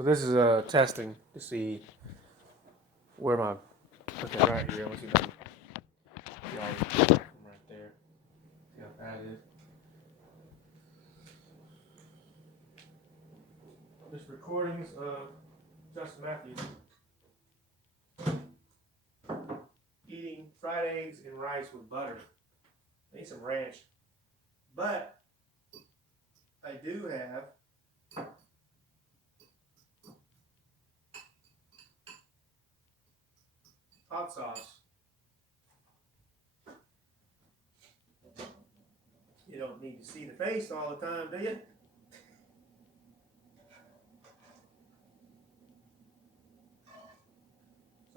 So this is testing to see where my, okay, right here, let's see if I can, y'all right there, see how that is. This recordings of Justin Matthews eating fried eggs and rice with butter. I need some ranch, but I do have hot sauce. You don't need to see the face all the time, do you?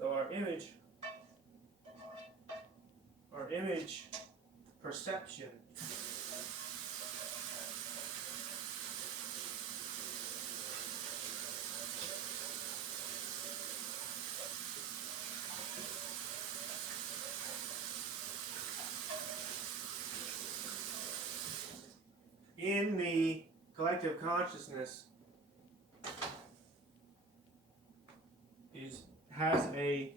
So our image perception in the collective consciousness has a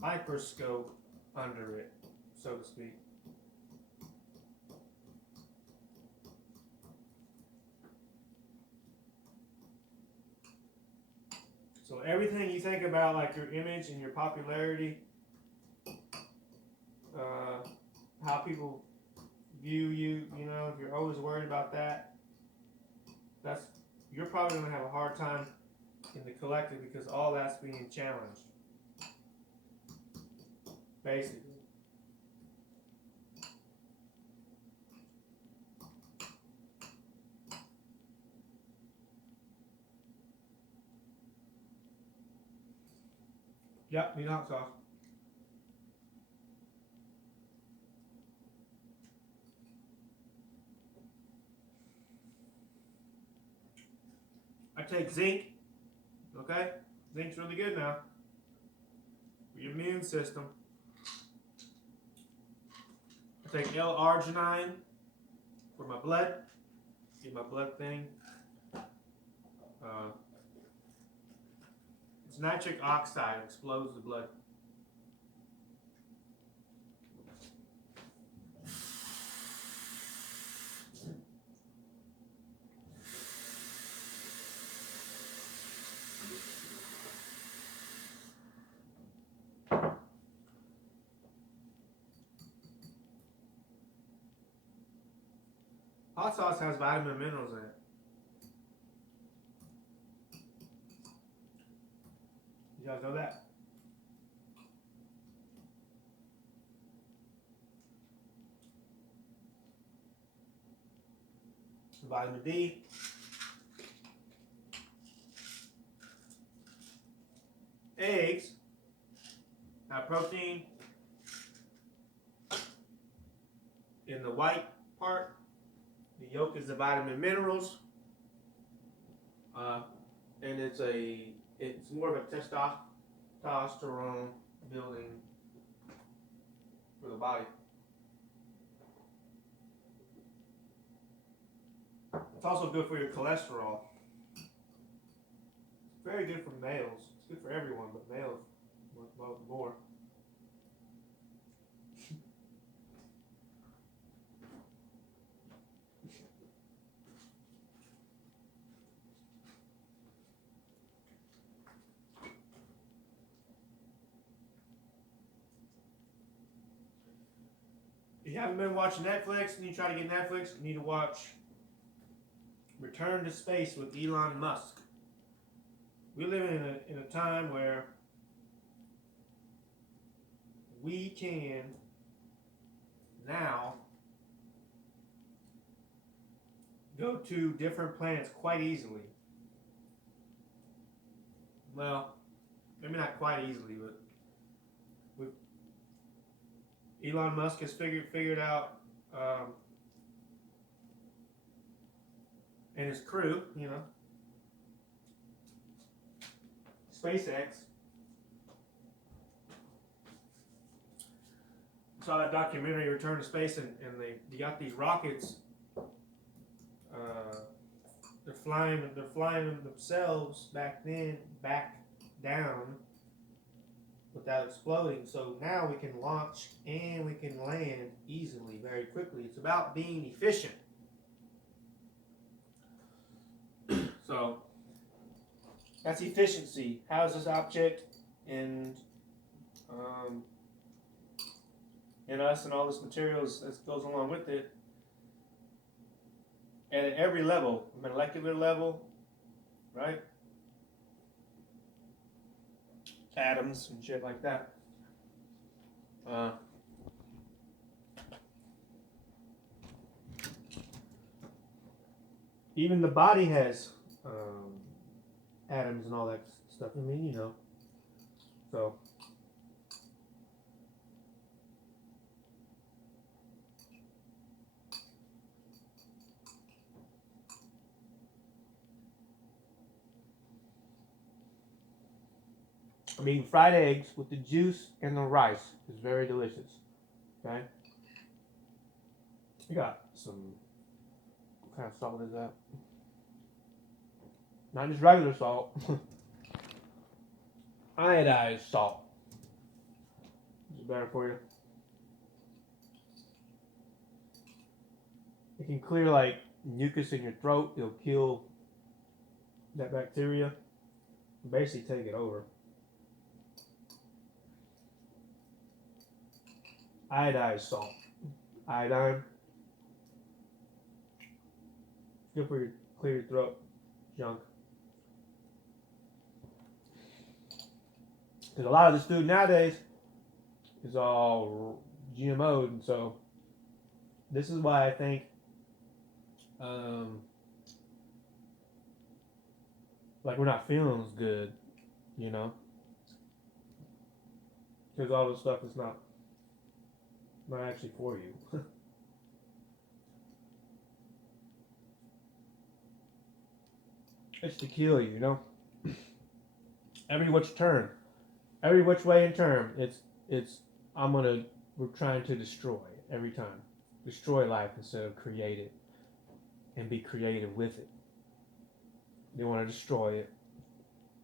microscope under it, so to speak. So everything you think about, like your image and your popularity, how people view you, you know, if you're always worried about that, you're probably going to have a hard time in the collective because all that's being challenged, basically. Yep, need hot sauce. I take zinc, okay? Zinc's really good now for your immune system. I take L-arginine for my blood, get my blood thinning. It's nitric oxide, explodes the blood. Hot sauce has vitamin and minerals in it. You guys know that? Vitamin D. Eggs have protein in the white part. The yolk is the vitamin and minerals. And it's more of a testosterone building for the body. It's also good for your cholesterol. It's very good for males. It's good for everyone, but males more. If you haven't been watching Netflix and you try to get Netflix, you need to watch Return to Space with Elon Musk. We live in a time where we can now go to different planets quite easily. Well, maybe not quite easily, but Elon Musk has figured out, and his crew, you know, SpaceX. Saw that documentary, Return to Space, and they got these rockets They're flying themselves back down without exploding. So now we can launch and we can land easily, very quickly. It's about being efficient. So that's efficiency. How is this object in us and all this materials that goes along with it? And at every level, molecular level, right? Atoms and shit like that. Even the body has atoms and all that stuff. I mean, you know. So. I'm eating fried eggs with the juice and the rice. It's very delicious. Okay? You got some. What kind of salt is that? Not just regular salt. Iodized salt. Is it better for you? It can clear like mucus in your throat. It'll kill that bacteria. Basically take it over. Iodized salt. Iodine. Good for your clear your throat junk. Because a lot of this food nowadays is all GMO'd, and so this is why I think like we're not feeling as good, you know, because all this stuff is not actually for you. It's to kill you, you know. Every which way and turn, we're trying to destroy every time. Destroy life instead of create it and be creative with it. They want to destroy it.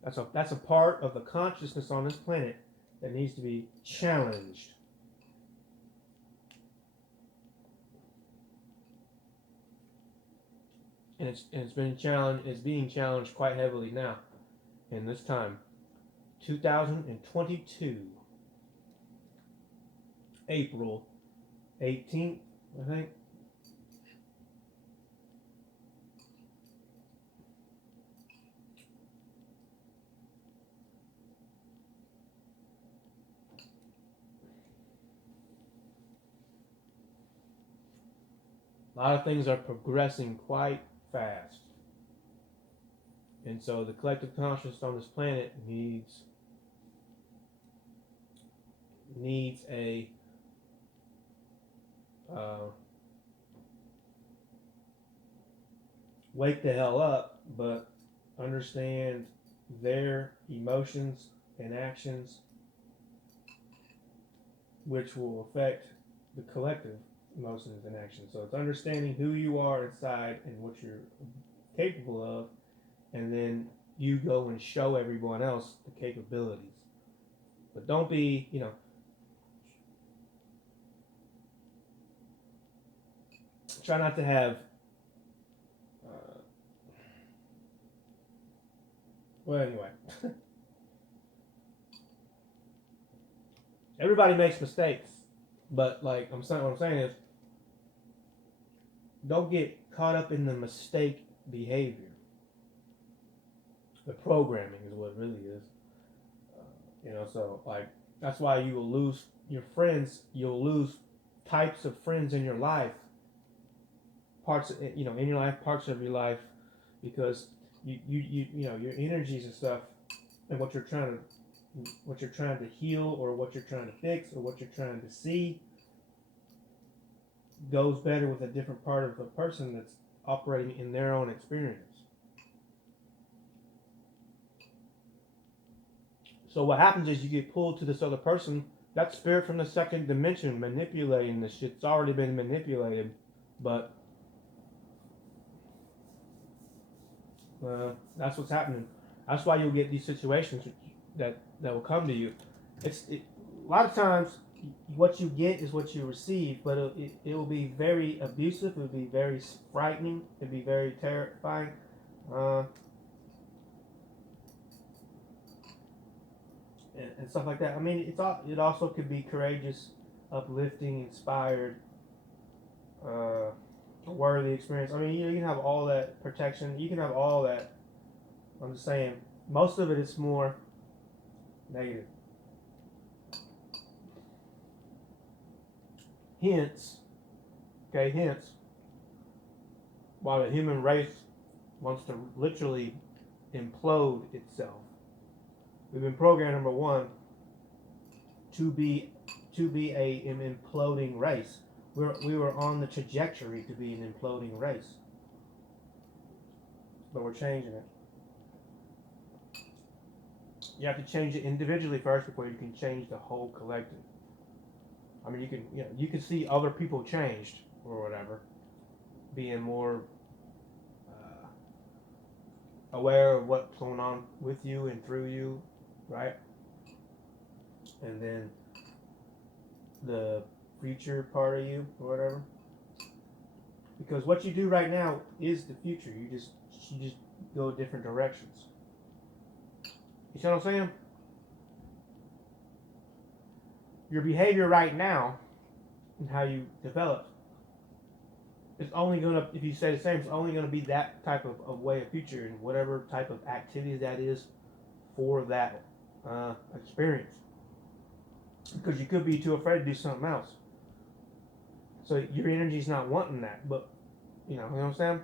That's a part of the consciousness on this planet that needs to be challenged. And it's being challenged quite heavily now in this time. 2022, April 18th, I think. A lot of things are progressing quite fast. And so the collective consciousness on this planet needs a wake the hell up, but understand their emotions and actions, which will affect the collective emotions and actions. So it's understanding who you are inside and what you're capable of, and then you go and show everyone else the capabilities. But don't be, try not to have, well, anyway. Everybody makes mistakes, but what I'm saying is, don't get caught up in the mistake behavior. The programming is what it really is. So that's why you will lose your friends. You'll lose types of friends in your life. In your life, parts of your life, because you your energies and stuff, and what you're trying to heal, or what you're trying to fix, or what you're trying to see, goes better with a different part of the person that's operating in their own experience. So what happens is you get pulled to this other person. That spirit from the second dimension manipulating this shit. It's already been manipulated, but That's what's happening. That's why you'll get these situations that will come to you. A lot of times what you get is what you receive, but it will be very abusive. It will be very frightening. It will be very terrifying. Uh, and stuff like that. I mean, it also could be courageous, uplifting, inspired, worthy experience. I mean, you can have all that protection. You can have all that. I'm just saying, most of it is more negative. Hence, why the human race wants to literally implode itself. We've been programmed, number one, to be an imploding race. We were on the trajectory to be an imploding race, but we're changing it. You have to change it individually first before you can change the whole collective. I mean, you can see other people changed or whatever, being more aware of what's going on with you and through you, right? And then the future part of you or whatever. Because what you do right now is the future. You just go different directions. You see what I'm saying? Your behavior right now and how you develop it's only gonna, if you stay the same, it's only gonna be that type of way of future and whatever type of activity that is for that experience. Because you could be too afraid to do something else. So your energy's not wanting that, but you know what I'm saying?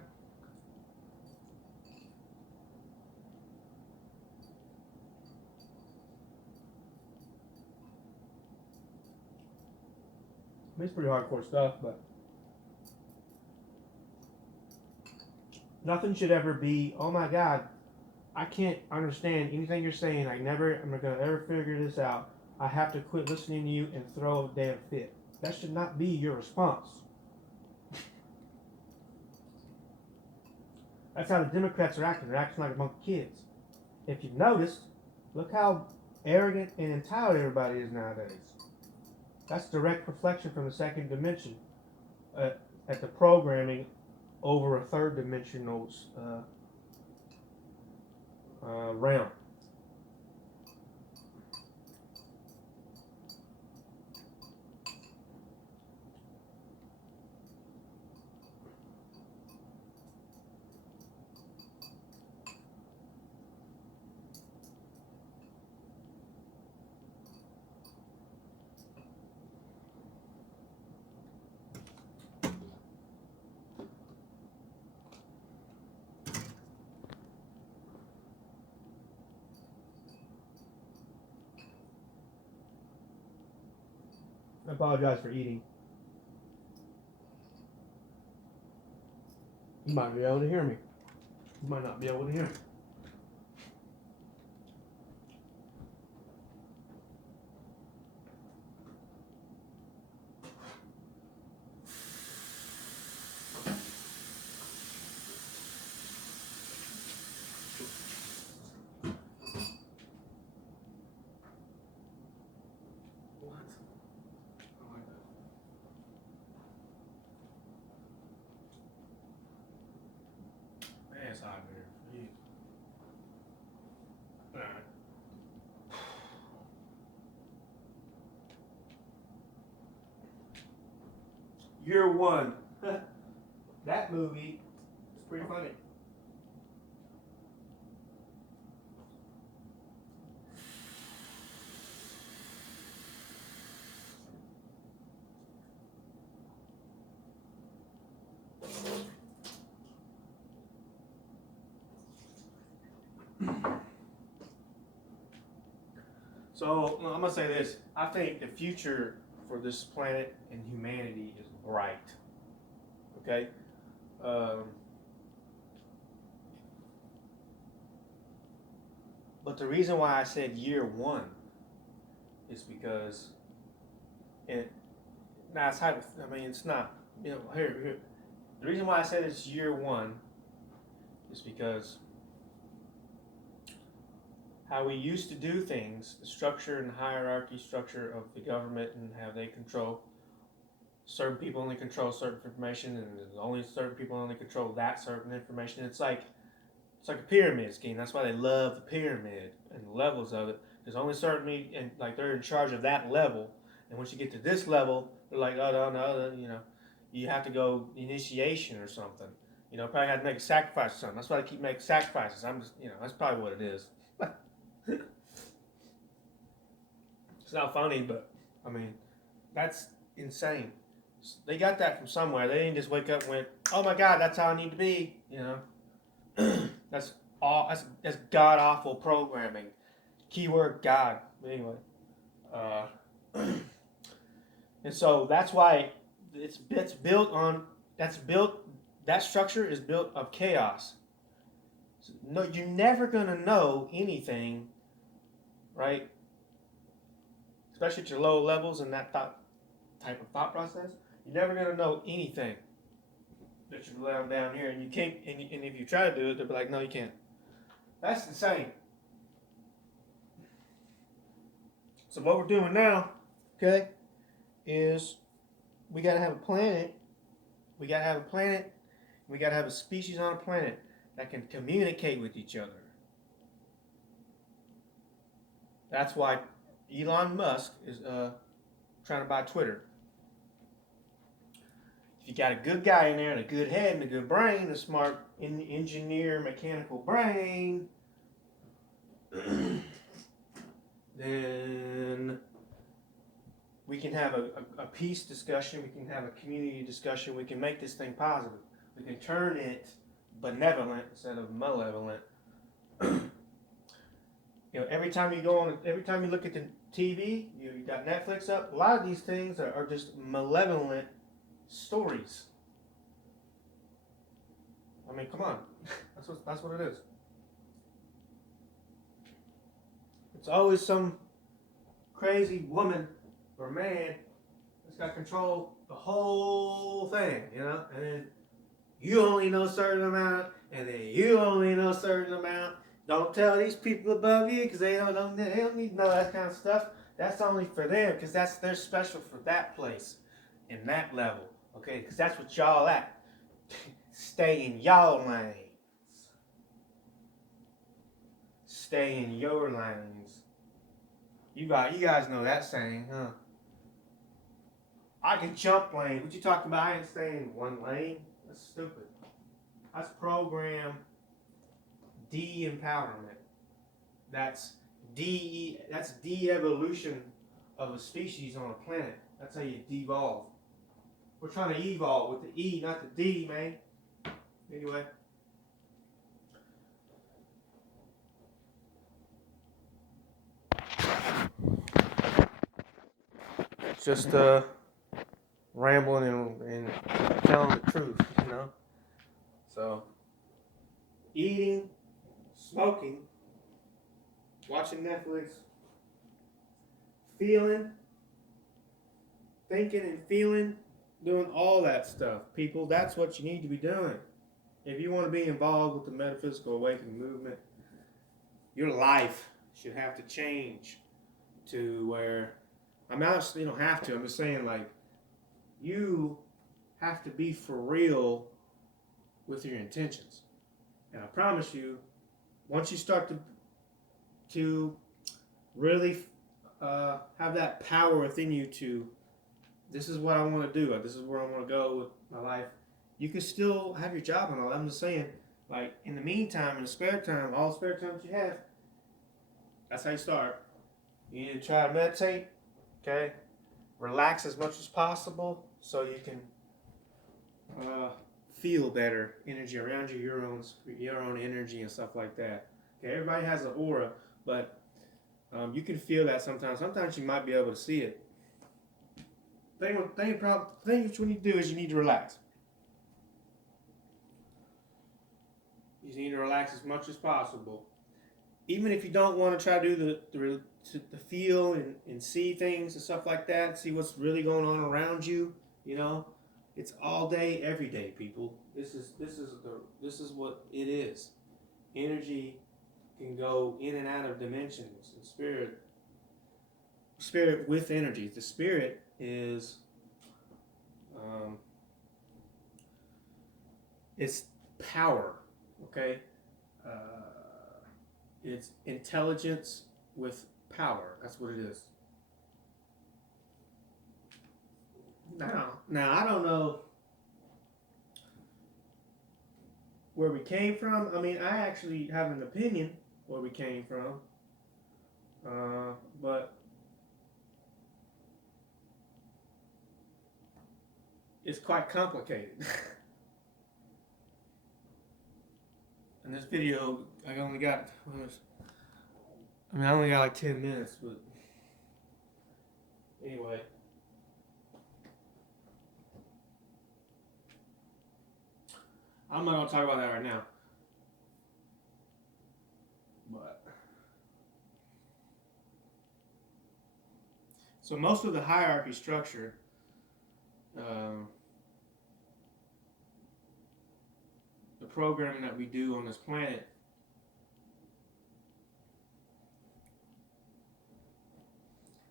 It's pretty hardcore stuff, but nothing should ever be, oh my God, I can't understand anything you're saying. I'm not gonna ever figure this out. I have to quit listening to you and throw a damn fit. That should not be your response. That's how the Democrats are acting. They're acting like a bunch of kids. If you've noticed, look how arrogant and entitled everybody is nowadays. That's direct reflection from the second dimension at the programming over a third dimensional realm. I apologize for eating. You might be able to hear me. You might not be able to hear me. It's hot here. Alright. Year One. That movie is pretty funny. So I'm gonna say this. I think the future for this planet and humanity is bright. Okay. But the reason why I said year one is because now it's I mean, it's not. You know, here. The reason why I said it's year one is because how we used to do things, the structure and hierarchy structure of the government and how they control. Certain people only control certain information, and only certain people only control that certain information. It's like a pyramid scheme. That's why they love the pyramid and the levels of it. There's only certain, and like they're in charge of that level. And once you get to this level, they're like, oh no, you have to go initiation or something. Probably had to make a sacrifice or something. That's why they keep making sacrifices. I'm just, that's probably what it is. It's not funny, but I mean, that's insane. They got that from somewhere. They didn't just wake up and went, oh my God, that's how I need to be. That's all. That's god awful programming. Keyword God. Anyway, and so that's why it's built on. That structure is built of chaos. So no, you're never gonna know anything, right? Especially at your low levels and that type of thought process. You're never gonna know anything that you're down here, and you can't. And if you try to do it, they'll be like, "No, you can't." That's insane. So what we're doing now, okay, is we gotta have a planet. We gotta have a planet. We gotta have a species on a planet that can communicate with each other. That's why Elon Musk is trying to buy Twitter. If you got a good guy in there and a good head and a good brain, a smart engineer, mechanical brain, then we can have a peace discussion, we can have a community discussion, we can make this thing positive. We can turn it benevolent instead of malevolent. Every time you look at the TV, you got Netflix up, a lot of these things are just malevolent stories. I mean, come on. That's what it is. It's always some crazy woman or man that's got control the whole thing, and then you only know a certain amount, and then you only know a certain amount. Don't tell these people above you because they don't need to know that kind of stuff. That's only for them because they're special for that place and that level. Okay, because that's what y'all at. Stay in y'all lanes. Stay in your lanes. You guys know that saying, huh? I can jump lanes. What you talking about? I ain't staying in one lane. That's stupid. That's program de-empowerment. That's de-evolution of a species on a planet. That's how you devolve. We're trying to evolve with the E, not the D, man. Anyway. It's just rambling and telling the truth, So, eating, smoking, watching Netflix, feeling, thinking and feeling, doing all that stuff. People, that's what you need to be doing. If you want to be involved with the metaphysical awakening movement, your life should have to change to where, you don't have to, I'm just saying, like, you have to be for real with your intentions. And I promise you, once you start to really have that power within you to, this is what I want to do, this is where I want to go with my life, you can still have your job and all that. I'm just saying, like, in the meantime, in the spare time, all the spare time that you have, that's how you start. You need to try to meditate, okay? Relax as much as possible so you can feel better energy around you, your own energy and stuff like that. Okay, everybody has an aura, but you can feel that sometimes. Sometimes you might be able to see it. Thing what you need to do is you need to relax. You need to relax as much as possible. Even if you don't want to try to do the feel and see things and stuff like that, see what's really going on around you, it's all day, every day, people. This is what it is. Energy can go in and out of dimensions. And spirit with energy. The spirit is it's power. Okay, it's intelligence with power. That's what it is. Now I don't know where we came from. I mean, I actually have an opinion where we came from, but it's quite complicated. And this video, I only got like 10 minutes, but anyway. I'm not going to talk about that right now. But so most of the hierarchy structure the programming that we do on this planet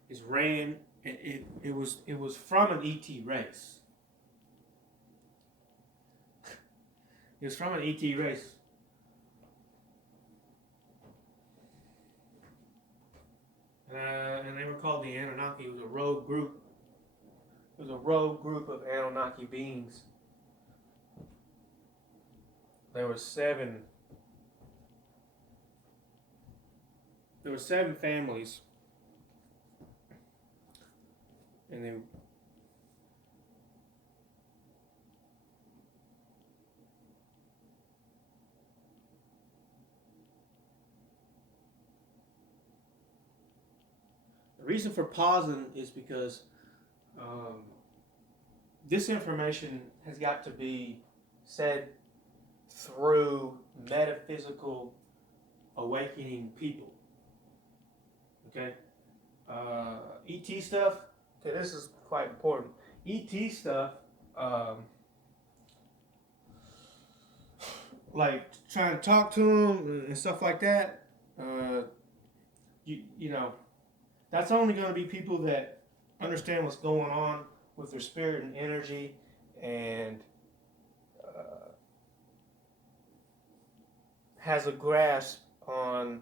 is ran. It was from an ET race. It was from an ET race. And they were called the Anunnaki. It was a rogue group. It was a rogue group of Anunnaki beings. There were seven families. And they the reason for pausing is because this information has got to be said through metaphysical awakening people. Okay? ET stuff, okay, this is quite important. ET stuff, like trying to talk to them and stuff like that, you know, that's only going to be people that understand what's going on with their spirit and energy and has a grasp on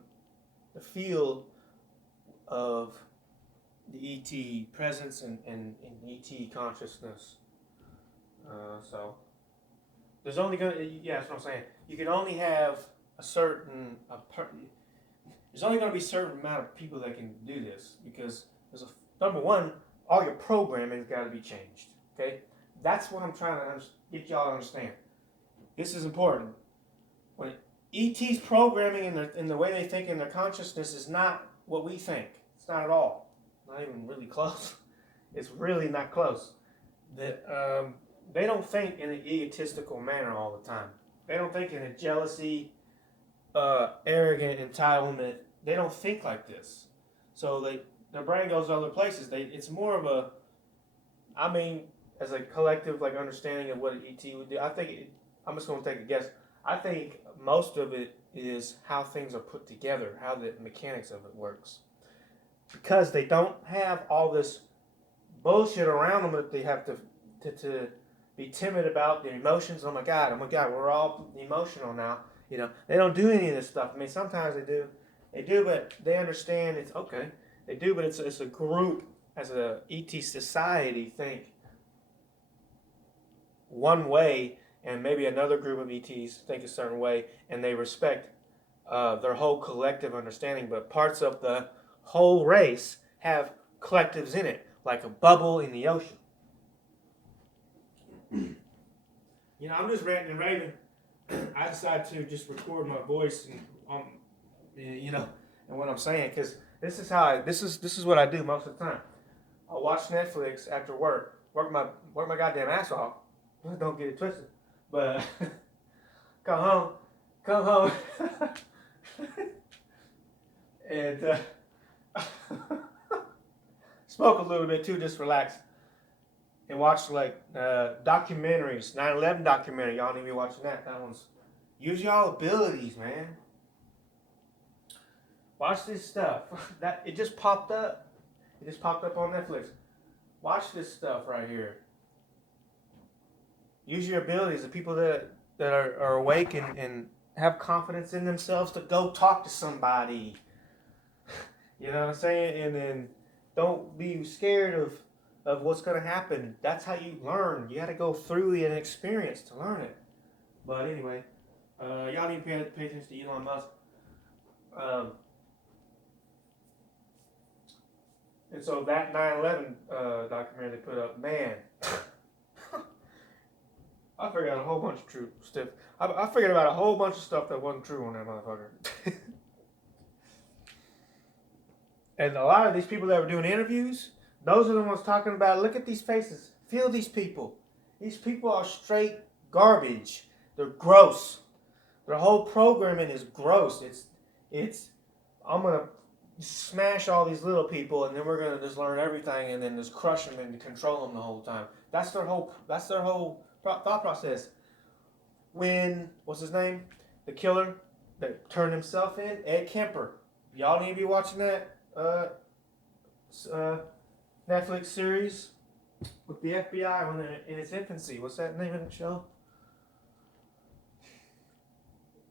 the field of the ET presence and ET consciousness. So there's only going to, yeah, that's what I'm saying. You can only have there's only going to be a certain amount of people that can do this because number one, all your programming has got to be changed. Okay, that's what I'm trying to get y'all to understand. This is important. When ET's programming in the way they think in their consciousness is not what we think. It's not at all. Not even really close. It's really not close. They don't think in an egotistical manner all the time. They don't think in a jealousy, arrogant entitlement. They don't think like this. So their brain goes other places. It's more of a, I mean, as a collective like understanding of what an ET would do. I'm just going to take a guess. I think most of it is how things are put together, how the mechanics of it works. Because they don't have all this bullshit around them that they have to be timid about their emotions. Oh my God, we're all emotional now. You know, they don't do any of this stuff. I mean, sometimes they do, but they understand it's okay. They do, but it's a group, as a ET society, think one way, and maybe another group of ETs think a certain way, and they respect their whole collective understanding. But parts of the whole race have collectives in it, like a bubble in the ocean. You know, I'm just ranting and raving. I decided to just record my voice and you know, and what I'm saying, because this is what I do most of the time. I watch Netflix after work my goddamn ass off. Don't get it twisted. But come home, and smoke a little bit too, just relax, and watch like documentaries, 9/11 documentary. Y'all need to be watching that. That one's use y'all abilities, man. Watch this stuff. That it just popped up. It just popped up on Netflix. Watch this stuff right here. Use your abilities. The people that are awake and have confidence in themselves to go talk to somebody. You know what I'm saying? And then don't be scared of what's going to happen. That's how you learn. You got to go through an experience to learn it. But anyway, y'all need to pay attention to Elon Musk. And so that 9/11 documentary they put up, man, I figured out a whole bunch of true stuff. I figured out a whole bunch of stuff that wasn't true on that motherfucker. And a lot of these people that were doing interviews, those are the ones talking about, look at these faces. Feel these people. These people are straight garbage. They're gross. Their whole programming is gross. I'm going to smash all these little people and then we're going to just learn everything and then just crush them and control them the whole time. That's their whole thought process. When, what's his name? The killer that turned himself in, Ed Kemper. Y'all need to be watching that Netflix series with the FBI when they're in its infancy. What's that name of the show?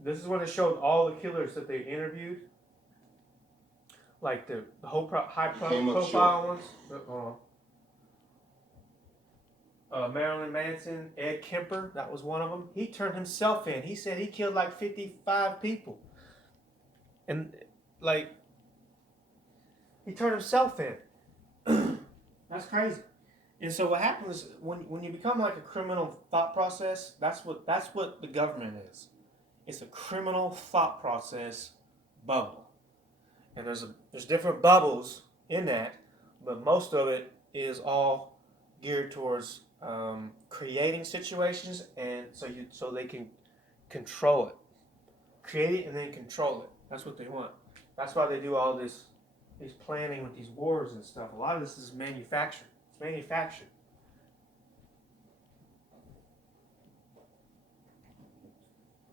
This is when it showed all the killers that they interviewed, like the whole high profile ones. Marilyn Manson, Ed Kemper, that was one of them. He turned himself in. He said he killed like 55 people, and like. He turned himself in. That's crazy. And so what happens when you become like a criminal thought process, that's what the government is. It's a criminal thought process bubble. And there's different bubbles in that, but most of it is all geared towards creating situations and so they can control it. Create it and then control it. That's what they want. That's why they do all this planning with these wars and stuff. A lot of this is manufactured. It's manufactured.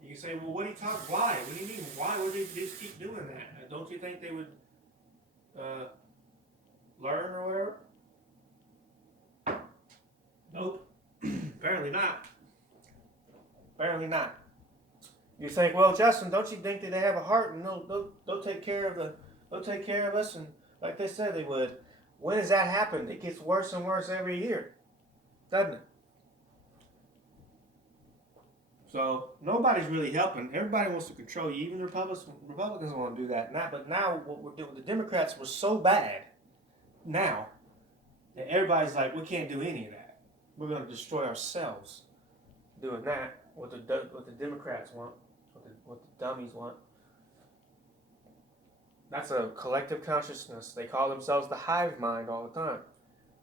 You say, well, what do you talk? Why? What do you mean? Why would they just keep doing that? Don't you think they would learn or whatever? Nope. Apparently not. Apparently not. You think, well, Justin, don't you think that they have a heart and they'll take care of us, and like they said they would. When does that happen? It gets worse and worse every year, doesn't it? So nobody's really helping. Everybody wants to control you. Even the Republicans want to do that. But now what we're doing, the Democrats were so bad now that everybody's like, we can't do any of that. We're going to destroy ourselves doing that. What the Democrats want, what the dummies want. That's a collective consciousness. They call themselves the hive mind all the time.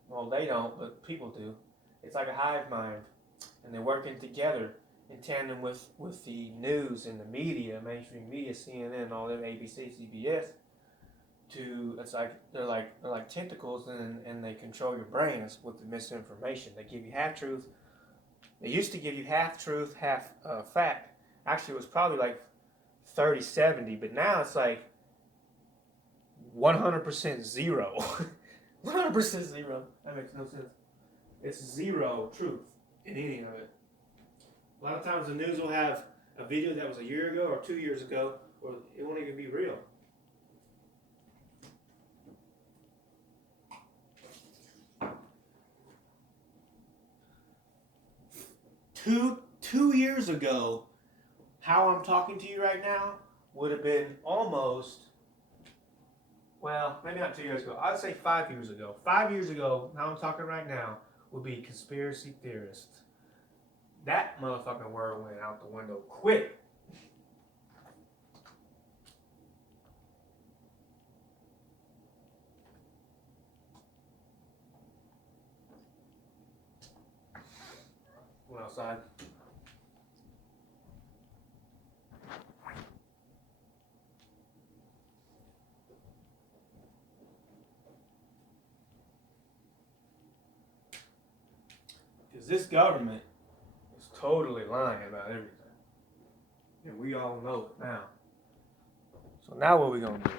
Well, they don't, but people do. It's like a hive mind. And they're working together in tandem with the news and the media, mainstream media, CNN, all them ABC, CBS. It's like they're like tentacles and they control your brain with the misinformation. They give you half truth. They used to give you half truth, half fact. Actually, it was probably like 30-70, but now it's like 100% zero. 100% zero. That makes no sense. It's zero truth in any of it. A lot of times the news will have a video that was a year ago or 2 years ago, or it won't even be real. Two years ago, how I'm talking to you right now would have been almost, well, maybe not 2 years ago. I'd say 5 years ago. 5 years ago, how I'm talking right now, would be conspiracy theorist. That motherfucking word went out the window quick. Went outside. Because this government is totally lying about everything. And we all know it now. So now what we gonna do?